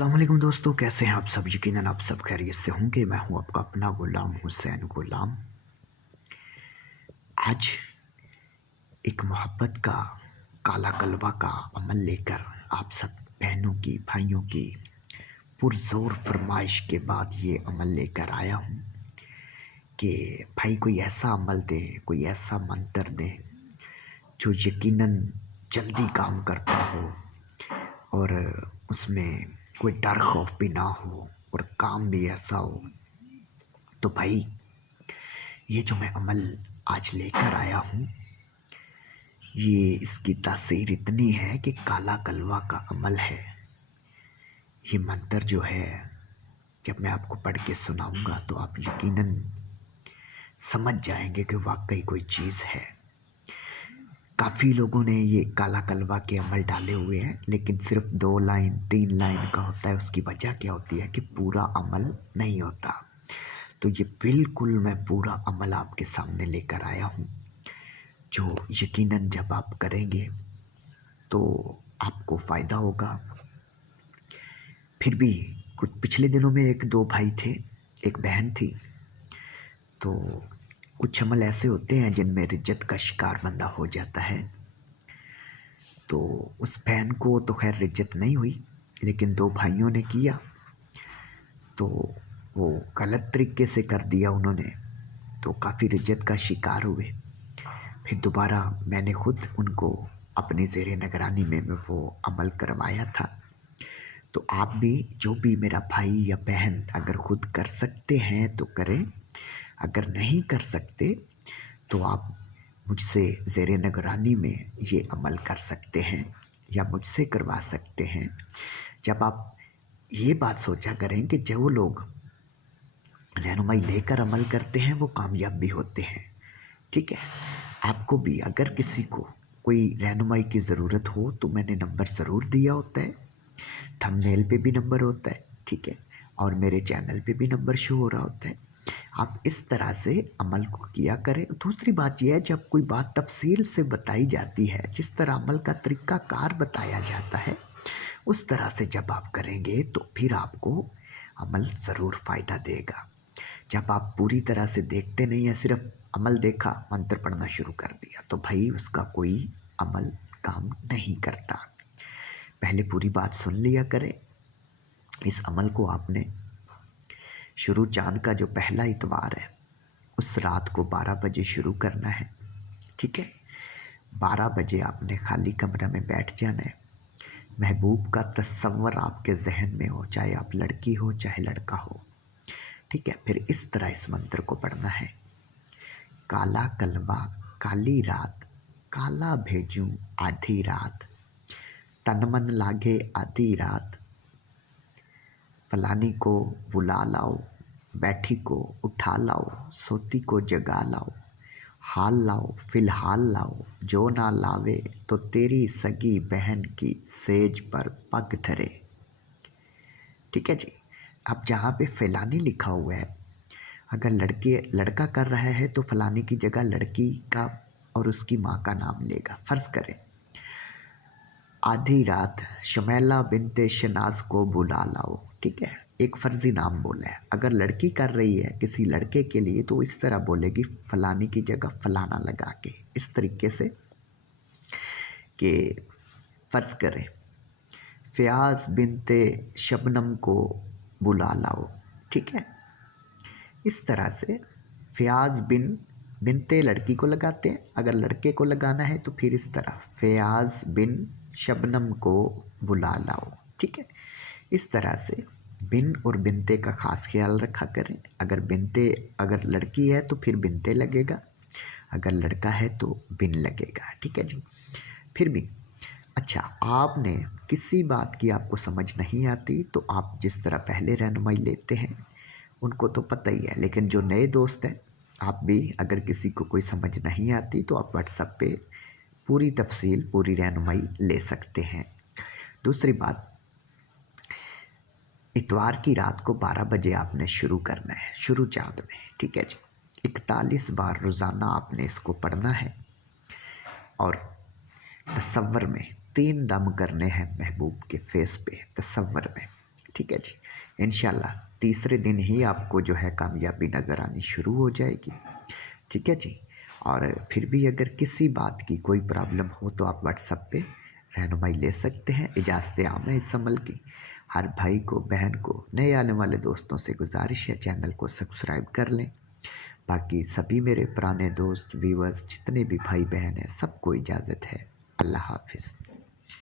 अस्सलाम वालेकुम दोस्तों, कैसे हैं आप सब। यकीनन आप सब खैरियत से होंगे। मैं हूं आपका अपना गुलाम हुसैन गुलाम। आज एक मोहब्बत का काला कलवा का अमल लेकर आप सब बहनों की भाइयों की पुरजोर फरमाइश के बाद ये अमल लेकर आया हूं कि भाई कोई ऐसा अमल दें, कोई ऐसा मंत्र दें जो यकीनन जल्दी काम करता हो और उसमें कोई डर खौफ भी ना हो और काम भी ऐसा हो। तो भाई ये जो मैं अमल आज लेकर आया हूँ, ये इसकी तासीर इतनी है कि काला कलवा का अमल है। ये मंत्र जो है, जब मैं आपको पढ़ के सुनाऊंगा तो आप यकीनन समझ जाएंगे कि वाकई कोई चीज़ है। काफ़ी लोगों ने ये काला कलवा के अमल डाले हुए हैं, लेकिन सिर्फ 2 लाइन 3 लाइन का होता है। उसकी वजह क्या होती है कि पूरा अमल नहीं होता। तो ये बिल्कुल मैं पूरा अमल आपके सामने लेकर आया हूँ, जो यकीनन जब आप करेंगे तो आपको फ़ायदा होगा। फिर भी कुछ पिछले दिनों में 1-2 भाई थे, एक बहन थी। तो कुछ अमल ऐसे होते हैं जिनमें रिज्जत का शिकार बंदा हो जाता है। तो उस बहन को तो खैर रिज्जत नहीं हुई, लेकिन 2 भाइयों ने किया तो वो गलत तरीके से कर दिया उन्होंने, तो काफ़ी रिज्जत का शिकार हुए। फिर दोबारा मैंने खुद उनको अपनी ज़ेरे निगरानी में वो अमल करवाया था। तो आप भी, जो भी मेरा भाई या बहन अगर खुद कर सकते हैं तो करें, अगर नहीं कर सकते तो आप मुझसे ज़ेरे निगरानी में ये अमल कर सकते हैं या मुझसे करवा सकते हैं। जब आप ये बात सोचा करें कि जो लोग रहनुमाई लेकर अमल करते हैं वो कामयाब भी होते हैं, ठीक है। आपको भी अगर किसी को कोई रहनुमाई की ज़रूरत हो तो मैंने नंबर ज़रूर दिया होता है, थंबनेल पे भी नंबर होता है, ठीक है, और मेरे चैनल पे भी नंबर शो हो रहा होता है। आप इस तरह से अमल को किया करें। दूसरी बात यह है, जब कोई बात तफसील से बताई जाती है, जिस तरह अमल का तरीक़ाकार बताया जाता है, उस तरह से जब आप करेंगे तो फिर आपको अमल ज़रूर फ़ायदा देगा। जब आप पूरी तरह से देखते नहीं हैं, सिर्फ अमल देखा, मंत्र पढ़ना शुरू कर दिया, तो भाई उसका कोई अमल काम नहीं करता। पहले पूरी बात सुन लिया करें। इस अमल को आपने शुरू चाँद का जो पहला इतवार है उस रात को 12 बजे शुरू करना है, ठीक है। 12 बजे आपने खाली कमरे में बैठ जाना है। महबूब का तस्वर आपके जहन में हो, चाहे आप लड़की हो चाहे लड़का हो, ठीक है। फिर इस तरह इस मंत्र को पढ़ना है। काला कलवा काली रात, काला भेजूं आधी रात, तन मन लागे आधी रात, फलानी को बुला लाओ, बैठी को उठा लाओ, सोती को जगा लाओ, हाल लाओ फिलहाल लाओ, जो ना लावे तो तेरी सगी बहन की सेज पर पग धरे, ठीक है जी। अब जहाँ पे फलानी लिखा हुआ है, अगर लड़का कर रहा है तो फलानी की जगह लड़की का और उसकी माँ का नाम लेगा। फ़र्ज़ करें आधी रात शमैला बिनते शनाज को बुला लाओ, ठीक है, एक फ़र्ज़ी नाम बोला है। अगर लड़की कर रही है किसी लड़के के लिए तो इस तरह बोलेगी, फ़लानी की जगह फ़लाना लगा के, इस तरीके से कि फ़र्ज़ करें फ़याज़ बिनते शबनम को बुला लाओ, ठीक है। इस तरह से फ़याज़ बिनते लड़की को लगाते हैं, अगर लड़के को लगाना है तो फिर इस तरह फ़याज़ बिन शबनम को बुला लाओ, ठीक है। इस तरह से बिन और बिनते का ख़ास ख्याल रखा करें। अगर लड़की है तो फिर बिनते लगेगा, अगर लड़का है तो बिन लगेगा, ठीक है जी। फिर भी अच्छा, आपने किसी बात की आपको समझ नहीं आती तो आप जिस तरह पहले रहनुमाई लेते हैं उनको तो पता ही है, लेकिन जो नए दोस्त हैं, आप भी अगर किसी को कोई समझ नहीं आती तो आप व्हाट्सएप पे पूरी तफसील पूरी रहनुमाई ले सकते हैं। दूसरी बात, इतवार की रात को 12 बजे आपने शुरू करना है, शुरू चाँद में, ठीक है जी। 41 बार रोज़ाना आपने इसको पढ़ना है और तसव्वुर में 3 दम करने हैं महबूब के फेस पे, तसव्वुर में, ठीक है जी। इंशाल्लाह तीसरे दिन ही आपको जो है कामयाबी नज़र आनी शुरू हो जाएगी। ठीक है जी। और फिर भी अगर किसी बात की कोई प्रॉब्लम हो तो आप व्हाट्सएप पे रहनुमाई ले सकते हैं। इजाज़तें आम है इस अमल की। हर भाई को, बहन को, नए आने वाले दोस्तों से गुज़ारिश है चैनल को सब्सक्राइब कर लें। बाकी सभी मेरे पुराने दोस्त, व्यूअर्स जितने भी भाई बहन हैं सबको इजाज़त है। अल्लाह हाफ़िज़।